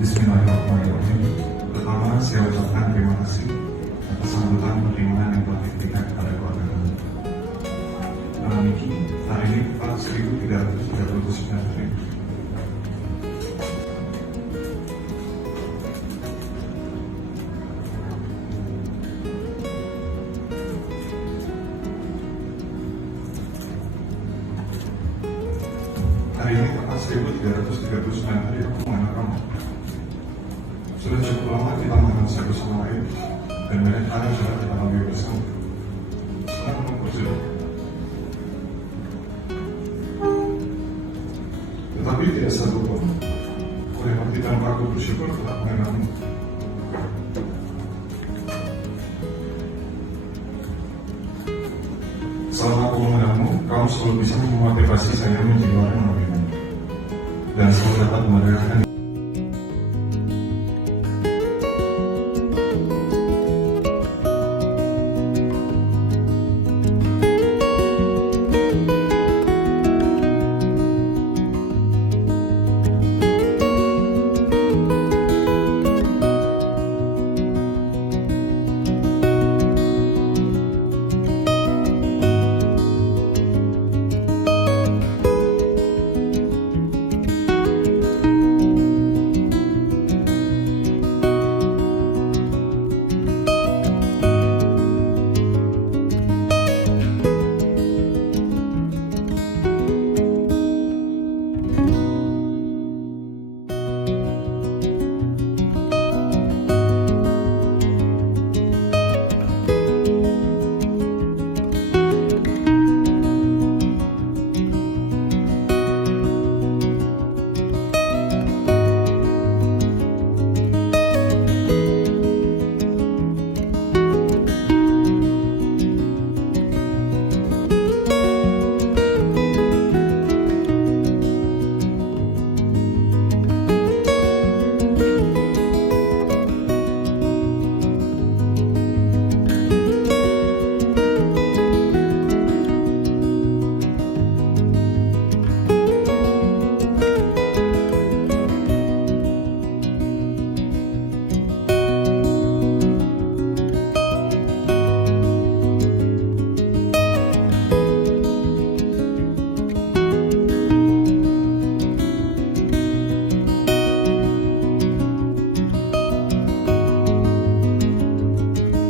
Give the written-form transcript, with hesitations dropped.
Bismillahirrahmanirrahim. Pertama, saya ucapkan terima kasih atas sambutan pertimbangan yang telah diberikan kepada keluarga kami. Niki, hari ini Pak 1.339 hari. Hari ini tepat 1.339 hari aku mengenal kamu. Sudah cukup lama kita mengenal satu sama lain, dan banyak hal yang sudah kita lalui bersama. Semua menunggu sudah. Tetapi tidak satu pun, oleh hati tanpa aku bersyukur telah mengenalmu. Selama aku mengenalmu, kamu selalu bisa memotivasi saya menjadi orang yang lebih baik dan selalu dapat menerangkan